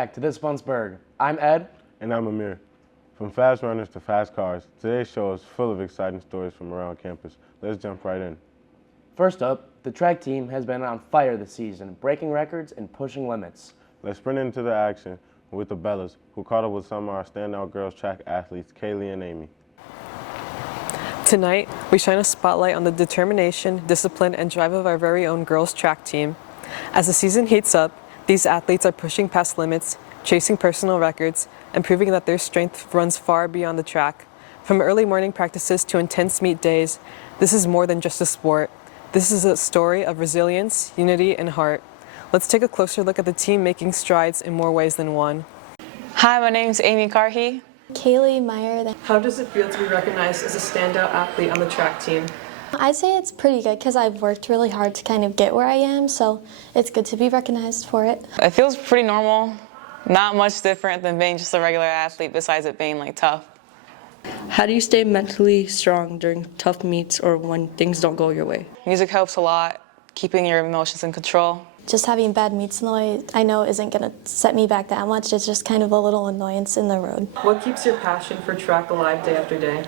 back to this month's Burg. I'm Ed. And I'm Amir. From fast runners to fast cars, today's show is full of exciting stories from around campus. Let's jump right in. First up, the track team has been on fire this season, breaking records and pushing limits. Let's sprint into the action with the Bellas, who caught up with some of our standout girls track athletes, Kaylee and Amy. Tonight, we shine a spotlight on the determination, discipline, and drive of our very own girls track team. As the season heats up, these athletes are pushing past limits, chasing personal records, and proving that their strength runs far beyond the track. From early morning practices to intense meet days, this is more than just a sport. This is a story of resilience, unity, and heart. Let's take a closer look at the team making strides in more ways than one. Hi, my name's Amy Carhey. Kaylee Meyer. How does it feel to be recognized as a standout athlete on the track team? I'd say it's pretty good because I've worked really hard to kind of get where I am, so it's good to be recognized for it. It feels pretty normal, not much different than being just a regular athlete besides it being like tough. How do you stay mentally strong during tough meets or when things don't go your way? Music helps a lot, keeping your emotions in control. Just having bad meets in the way I know isn't going to set me back that much. It's just kind of a little annoyance in the road. What keeps your passion for track alive day after day?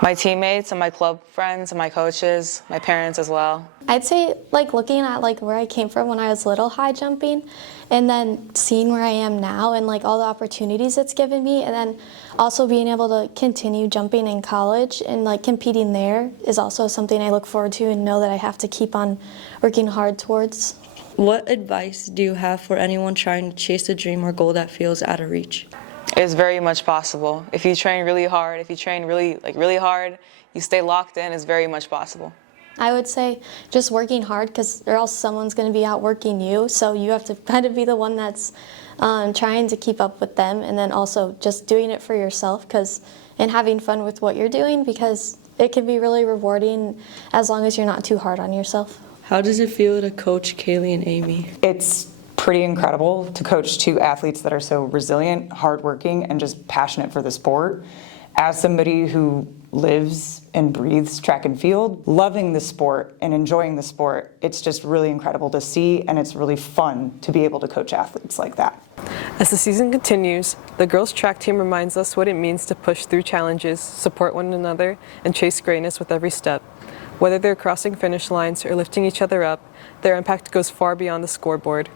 My teammates and my club friends and my coaches, my parents as well. I'd say looking at where I came from when I was little, high jumping, and then seeing where I am now and all the opportunities it's given me, and then also being able to continue jumping in college and competing there is also something I look forward to and know that I have to keep on working hard towards. What advice do you have for anyone trying to chase a dream or goal that feels out of reach? It's very much possible. If you train really hard, if you train really hard, you stay locked in, it's very much possible. I would say just working hard because or else someone's going to be outworking you, so you have to kind of be the one that's trying to keep up with them, and then also just doing it for yourself and having fun with what you're doing because it can be really rewarding as long as you're not too hard on yourself. How does it feel to coach Kaylee and Amy? It's pretty incredible to coach two athletes that are so resilient, hardworking, and just passionate for the sport. As somebody who lives and breathes track and field, loving the sport and enjoying the sport, it's just really incredible to see, and it's really fun to be able to coach athletes like that. As the season continues, the girls' track team reminds us what it means to push through challenges, support one another, and chase greatness with every step. Whether they're crossing finish lines or lifting each other up, their impact goes far beyond the scoreboard.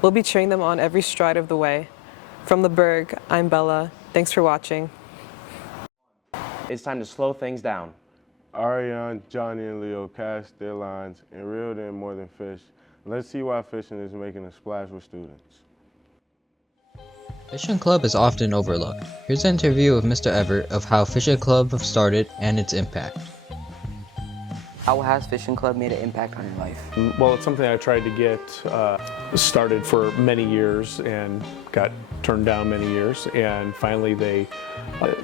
We'll be cheering them on every stride of the way. From the Burg, I'm Bella. Thanks for watching. It's time to slow things down. Ariane, Johnny, and Leo cast their lines and reeled in more than fish. Let's see why fishing is making a splash with students. Fishing Club is often overlooked. Here's an interview with Mr. Everett of how Fishing Club started and its impact. How has Fishing Club made an impact on your life? Well, it's something I tried to get started for many years and got turned down many years, and finally they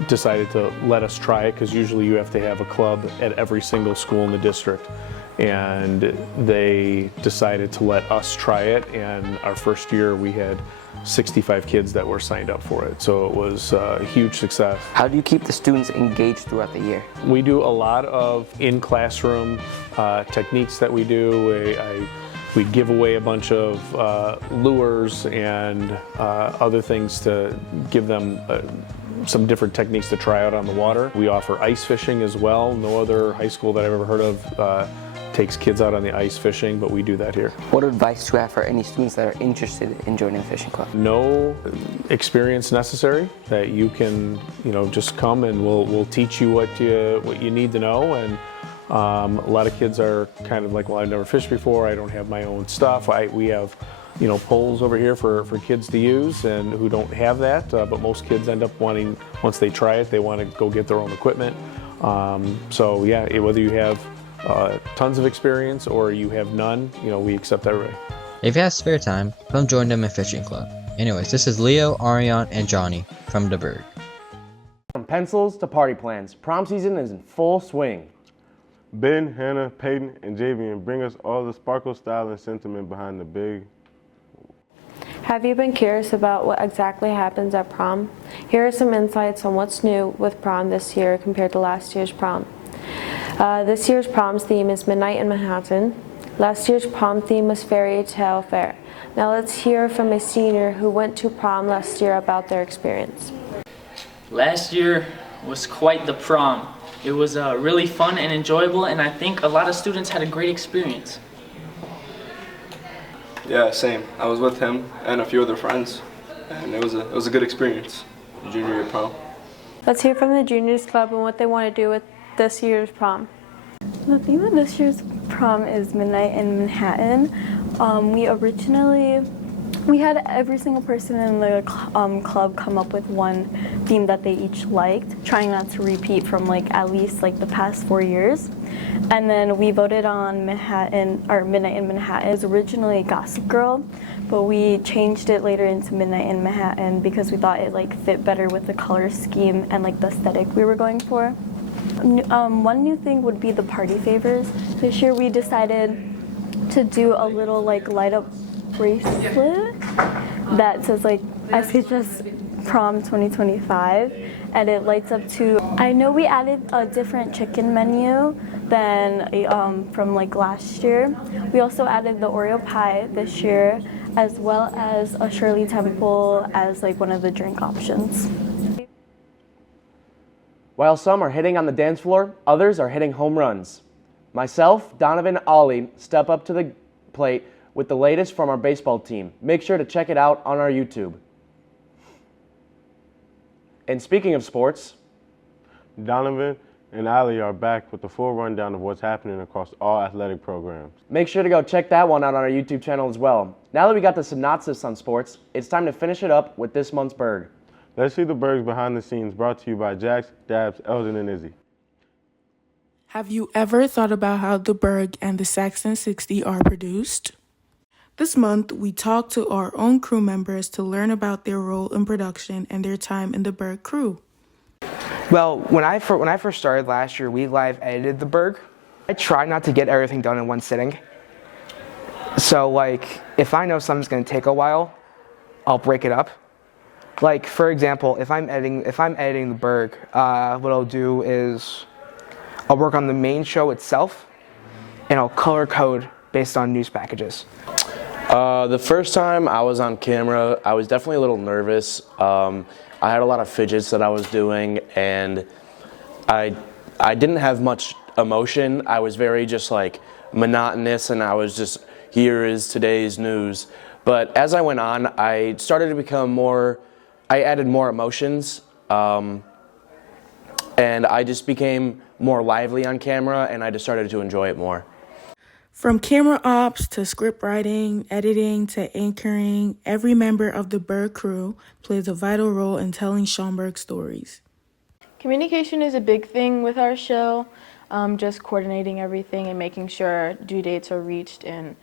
decided to let us try it because usually you have to have a club at every single school in the district, and they decided to let us try it, and our first year we had 65 kids that were signed up for it, so it was a huge success. How do you keep the students engaged throughout the year? We do a lot of in-classroom techniques that we do. We give away a bunch of lures and other things to give them some different techniques to try out on the water. We offer ice fishing as well. No other high school that I've ever heard of takes kids out on the ice fishing, but we do that here. What advice do you have for any students that are interested in joining the fishing club? No experience necessary, that you can just come and we'll teach you what you need to know. And a lot of kids are kind of like, well, I've never fished before, I don't have my own stuff. We have poles over here for kids to use and who don't have that, but most kids end up wanting, once they try it, they want to go get their own equipment. So yeah, whether you have tons of experience or you have none, we accept everybody. If you have spare time, come join them in Fishing Club. Anyways, this is Leo, Ariane, and Johnny from the Burg. From pencils to party plans, prom season is in full swing. Ben, Hannah, Peyton, and Javian bring us all the sparkle, style, and sentiment behind the big. Have you been curious about what exactly happens at prom? Here are some insights on what's new with prom this year compared to last year's prom. This year's prom's theme is Midnight in Manhattan. Last year's prom theme was Fairy Tale Fair. Now let's hear from a senior who went to prom last year about their experience. Last year was quite the prom. It was really fun and enjoyable, and I think a lot of students had a great experience. Yeah, same. I was with him and a few other friends, and it was a good experience, junior year prom. Let's hear from the Juniors Club and what they want to do with this year's prom. The theme of this year's prom is Midnight in Manhattan. We had every single person in the club come up with one theme that they each liked, trying not to repeat from at least the past 4 years. And then we voted on Midnight in Manhattan. It was originally Gossip Girl, but we changed it later into Midnight in Manhattan because we thought it fit better with the color scheme and the aesthetic we were going for. One new thing would be the party favors. This year we decided to do a little light up bracelet that says SHS Prom 2025, and it lights up to. I know we added a different chicken menu than from last year. We also added the Oreo pie this year, as well as a Shirley Temple as one of the drink options. While some are hitting on the dance floor, others are hitting home runs. Myself, Donovan, Ollie step up to the plate with the latest from our baseball team. Make sure to check it out on our YouTube. And speaking of sports, Donovan and Ali are back with the full rundown of what's happening across all athletic programs. Make sure to go check that one out on our YouTube channel as well. Now that we got the synopsis on sports, it's time to finish it up with this month's Burg. Let's see the Burg's Behind the Scenes, brought to you by Jax, Dabs, Eldon, and Izzy. Have you ever thought about how the Burg and the Saxon 60 are produced? This month, we talked to our own crew members to learn about their role in production and their time in the Burg crew. Well, when I first started last year, we live edited the Burg. I try not to get everything done in one sitting. So if I know something's going to take a while, I'll break it up. For example, if I'm editing the Burg, what I'll do is I'll work on the main show itself, and I'll color code based on news packages. The first time I was on camera, I was definitely a little nervous. I had a lot of fidgets that I was doing, and I didn't have much emotion. I was very just monotonous, and I was just, here is today's news. But as I went on, I started to become I added more emotions, and I just became more lively on camera, and I just started to enjoy it more. From camera ops to script writing, editing to anchoring, every member of the Burg crew plays a vital role in telling Schaumburg stories. Communication is a big thing with our show, just coordinating everything and making sure due dates are reached and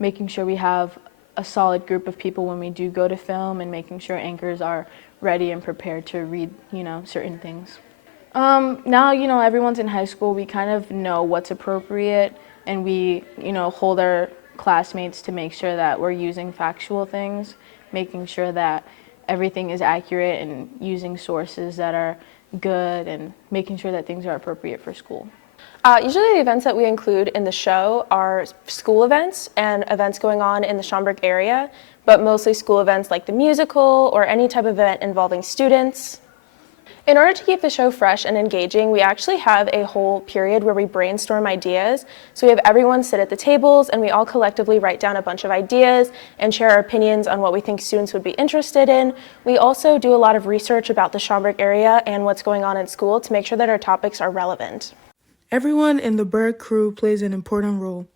making sure we have a solid group of people when we do go to film and making sure anchors are ready and prepared to read, certain things. Now, everyone's in high school, we kind of know what's appropriate, and we, hold our classmates to make sure that we're using factual things, making sure that everything is accurate and using sources that are good and making sure that things are appropriate for school. Usually the events that we include in the show are school events and events going on in the Schaumburg area, but mostly school events like the musical or any type of event involving students. In order to keep the show fresh and engaging, we actually have a whole period where we brainstorm ideas. So we have everyone sit at the tables and we all collectively write down a bunch of ideas and share our opinions on what we think students would be interested in. We also do a lot of research about the Schaumburg area and what's going on in school to make sure that our topics are relevant. Everyone in the Burg crew plays an important role.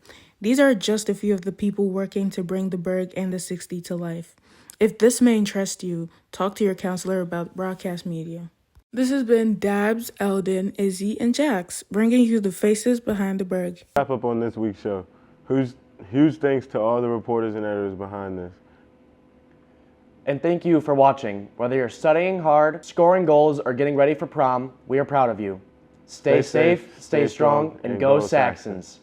These are just a few of the people working to bring the Burg and the 60 to life. If this may interest you, talk to your counselor about broadcast media. This has been Dabs, Eldon, Izzy, and Jax, bringing you the faces behind the Burg. Wrap up on this week's show. Huge thanks to all the reporters and editors behind this. And thank you for watching. Whether you're studying hard, scoring goals, or getting ready for prom, we are proud of you. Stay safe, stay strong, and go Saxons.